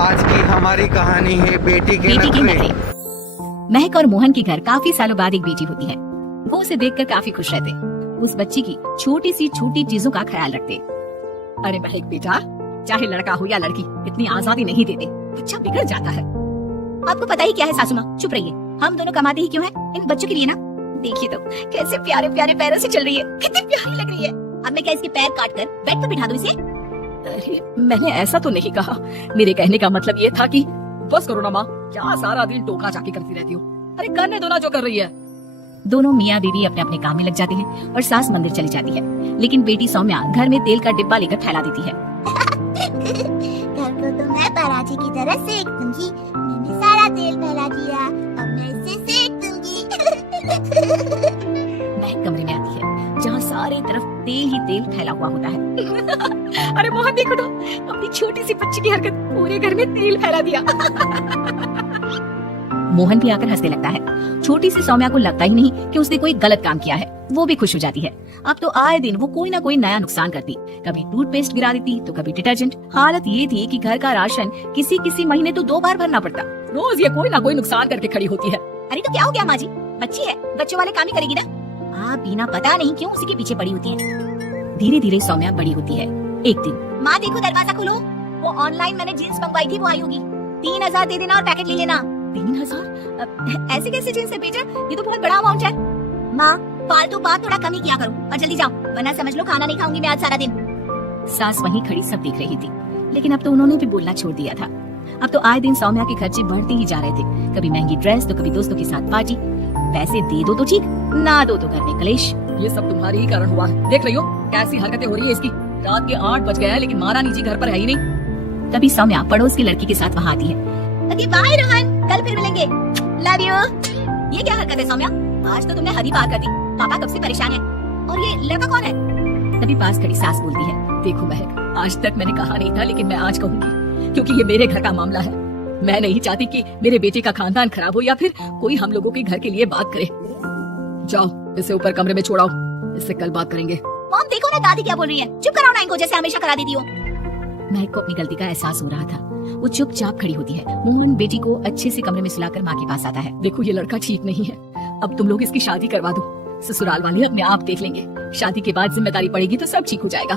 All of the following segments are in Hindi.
आज की हमारी कहानी है बेटी के बेटी की नखरे। नखरे। महक और मोहन के घर काफी सालों बाद एक बेटी होती है। वो उसे देखकर काफी खुश रहते। उस बच्ची की छोटी सी छोटी चीजों का ख्याल रखते। अरे महक बेटा, चाहे लड़का हो या लड़की, इतनी आजादी नहीं देते, बच्चा बिगड़ जाता है। आपको पता ही क्या है सासू माँ, चुप रहिए। हम दोनों कमाते ही क्यों हैं? इन बच्चों के लिए ना। देखिए तो कैसे प्यारे प्यारे पैरों से चल रही है, कितनी प्यारी लग रही है। अब मैं क्या इसके पैर काट कर बेड पर बिठा दूं इसे? अरे मैंने ऐसा तो नहीं कहा। मेरे कहने का मतलब ये था कि बस करो ना माँ, क्या सारा दिन टोका चाकी करती रहती हो। अरे करने दो ना जो कर रही है। दोनों मियाँ बीवी अपने अपने काम में लग जाते हैं और सास मंदिर चली जाती है। लेकिन बेटी सौम्या घर में तेल का डिब्बा लेकर फैला देती है। घर को तो मैं पराठे की तरह सेक दूंगी। मैंने सारा तेल फैला दिया, अब मैं इसे सेक दूंगी। महक कमरे में आती है जहाँ सारे तरफ तेल ही तेल फैला हुआ होता है। अरे मोहन देखो तो, अपनी छोटी सी बच्ची की हरकत, पूरे घर में तेल फैला दिया। मोहन भी आकर हंसने लगता है। छोटी सी सौम्या को लगता ही नहीं कि उसने कोई गलत काम किया है। वो भी खुश हो जाती है। अब तो आए दिन वो कोई ना कोई नया नुकसान करती, कभी टूथपेस्ट गिरा देती तो कभी डिटर्जेंट। हालत ये थी कि घर का राशन किसी किसी महीने तो 2 बार भरना पड़ता। रोज ये कोई ना कोई नुकसान करके खड़ी होती है। अरे तो क्या हो गया माँ जी, बच्ची है, बच्चों वाले काम ही करेगी ना। आप बिना पता नहीं क्यों उसी के पीछे पड़ी होती है। धीरे धीरे सौम्या बड़ी होती है। एक दिन, माँ देखो दरवाजा खोलो, वो ऑनलाइन मैंने जींस मंगवाई थी, वो आई होगी। 3000 दे देना और पैकेट ले लेना। 3000? ऐसे कैसे जींस है बेटा, ये तो बहुत बड़ा अमाउंट है। माँ फालतू बात थोड़ा कम ही किया करो और जल्दी जाओ, वरना समझ लो खाना नहीं खाऊंगी मैं आज सारा दिन। सास वहीं खड़ी सब देख रही थी, लेकिन अब तो उन्होंने भी बोलना छोड़ दिया था। अब तो आए दिन सौम्या के खर्चे बढ़ते ही जा रहे थे। कभी महंगी ड्रेस तो कभी दोस्तों के साथ पार्टी। पैसे दे दो तो ठीक, ना दो तो घर में क्लेश। ये सब तुम्हारे ही कारण हुआ। देख रही हो कैसी हरकतें हो रही है इसकी। रात के 8 बज गए हैं लेकिन महारानी जी घर पर है ही नहीं। तभी सौम्या पड़ोस की लड़की के साथ वहाँ आती है। ओके बाय रोहन, कल फिर मिलेंगे, लव यू। ये क्या हरकत है सौम्या, आज तो तुमने हद ही पार कर दी। पापा कब से परेशान है। और ये लड़का कौन है? तभी पास खड़ी सास बोलती है, देखो महक, आज तक मैंने कहा नहीं था लेकिन मैं आज कहूंगी, क्योंकि ये मेरे घर का मामला है। मैं नहीं चाहती कि मेरे बेटे का खानदान खराब हो या फिर कोई हम लोगों के घर के लिए बात करे। जाओ इसे ऊपर कमरे में छोड़ाओ, इससे कल बात करेंगे। मॉम देखो ना दादी क्या बोल रही है, चुप कराओ ना इनको, जैसे हमेशा करा देती हो। महक को अपनी गलती का एहसास हो रहा था। वो चुपचाप खड़ी होती है। मोहन बेटी को अच्छे से कमरे में सुलाकर माँ के पास आता है। देखो ये लड़का ठीक नहीं है, अब तुम लोग इसकी शादी करवा दो। ससुराल वाले अपने आप देख लेंगे, शादी के बाद जिम्मेदारी पड़ेगी तो सब ठीक हो जाएगा।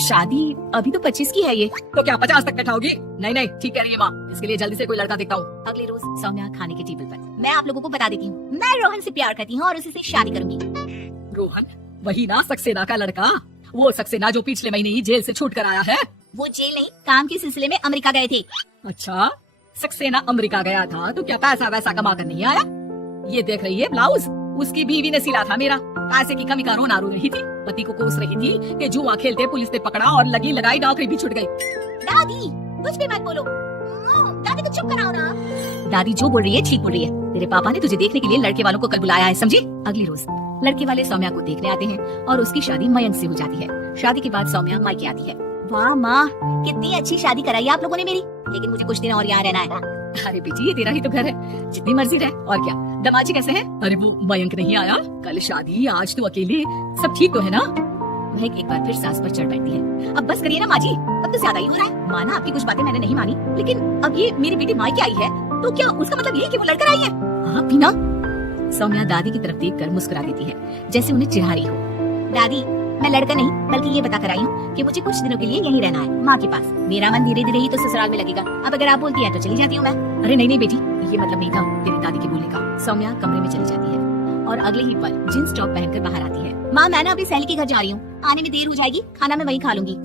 शादी अभी तो 25 की है, ये तो क्या 50 तक बैठाओगी? नहीं नहीं ठीक कह रही है माँ, इसके लिए जल्दी से कोई लड़का देखता हूँ। अगले रोज सौम्या खाने के टेबल पर, मैं आप लोगों को बता देती हूँ, मैं रोहन से प्यार करती हूँ और उसी से शादी करूंगी। रोहन? वही ना सक्सेना का लड़का, वो सक्सेना जो पिछले महीने ही जेल से छूट कर आया है। वो जेल नहीं, काम के सिलसिले में अमेरिका गए थे। अच्छा, सक्सेना अमेरिका गया था तो क्या पैसा वैसा कमा कर नहीं आया? ये देख रही है ब्लाउज, उसकी बीवी ने सिला था मेरा। पैसे की कमी का रोना रो रही थी, पति को कोस रही थी कि जुआ खेलते पुलिस ने पकड़ा और लगी लगाई नौकरी भी छूट गई। दादी कुछ भी मत बोलो, दादी को चुप कराओ ना। दादी जो बोल रही है ठीक बोल रही है। तेरे पापा ने तुझे देखने के लिए लड़के वालों को कल बुलाया है, समझी? अगली रोज लड़के वाले सौम्या को देखने आते हैं और उसकी शादी मयंक से हो जाती है। शादी के बाद सौम्या मायके आती है। वाह माँ, कितनी अच्छी शादी कराई आप लोगों ने मेरी, लेकिन मुझे कुछ दिन और यहाँ रहना है। अरे बेटी ये तेरा ही तो घर है, जितनी मर्जी रहे। और क्या दमाजी कैसे है? अरे वो मयंक नहीं आया, कल शादी, आज तो अकेले, सब ठीक तो है ना? महक एक बार फिर सास पर चढ़ बैठती है। अब बस करिए ना माँ जी, अब तो ज्यादा ही हो रहा है। माना आपकी कुछ बातें मैंने नहीं मानी, लेकिन अब ये मेरी बेटी मायके आई है तो क्या उसका मतलब ये कि वो लड़कर आई है? आप भी ना। सौम्या दादी की तरफ देखकर मुस्कुरा देती है, जैसे उन्हें चिढ़ा रही हो। दादी मैं लड़का नहीं बल्कि ये बता कर आई हूँ कि मुझे कुछ दिनों के लिए यहीं रहना है, माँ के पास। मेरा मन धीरे धीरे ही तो ससुराल में लगेगा। अब अगर आप बोलती है तो चली जाती हूँ मैं। अरे नहीं नहीं बेटी, ये मतलब नहीं था तेरी दादी के बोलने का। सौम्या कमरे में चली जाती है और अगले ही पल जींस टॉप पहनकर बाहर आती है। माँ मैं ना अभी सहेली के घर जा रही हूँ, आने में देर हो जाएगी, खाना मैं वहीं खा लूंगी।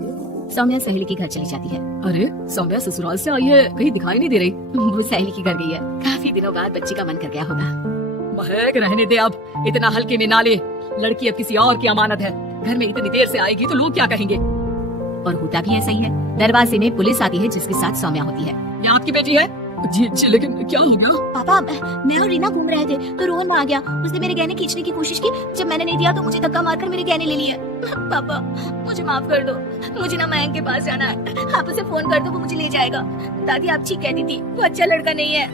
सौम्या सहेली के घर चली जाती है। अरे सौम्या ससुराल से आई है, कहीं दिखाई नहीं दे रही। वो सहेली के घर गई है, काफी दिनों बाद बच्ची का मन कर गया होगा। महक रहने दे, अब इतना हल्के में ना ले, लड़की अब किसी और की अमानत है। घर में इतनी देर से आएगी तो लोग क्या कहेंगे? और होता भी ऐसा ही है। दरवाजे में पुलिस आती है जिसके साथ सौम्या होती है। ये आपकी बेटी है? जी जी, लेकिन क्या हो गया? पापा मैं और रीना घूम रहे थे तो रोहन आ गया, उसने मेरे गहने खींचने की कोशिश की। जब मैंने नहीं दिया तो मुझे धक्का मारकर मेरे गहने ले लिए। पापा मुझे माफ कर दो, मुझे ना मयंक के पास जाना है, आप उसे फोन कर दो, वो मुझे ले जाएगा। दादी आप ठीक कहती थी, वो अच्छा लड़का नहीं है।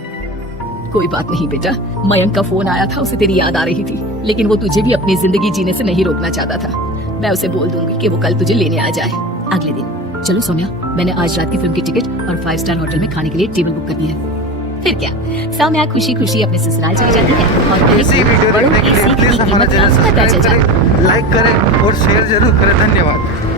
कोई बात नहीं बेटा, मयंक का फोन आया था, उसे तेरी याद आ रही थी, लेकिन वो तुझे भी अपनी जिंदगी जीने से नहीं रोकना चाहता था। मैं उसे बोल दूंगी कि वो कल तुझे लेने आ जाए। अगले दिन चलो सौम्या, मैंने आज रात की फिल्म की टिकट और 5 स्टार होटल में खाने के लिए टेबल बुक करनी है। फिर क्या, सौम्या खुशी खुशी अपने ससुराल चली जाती है और ऐसी वीडियो बड़ों देखने की के लिए सीख की प्लीज हमारा कीमत का चैनल पता चल सब्सक्राइब जाता है। करें, लाइक करें और शेयर जरूर करें। धन्यवाद।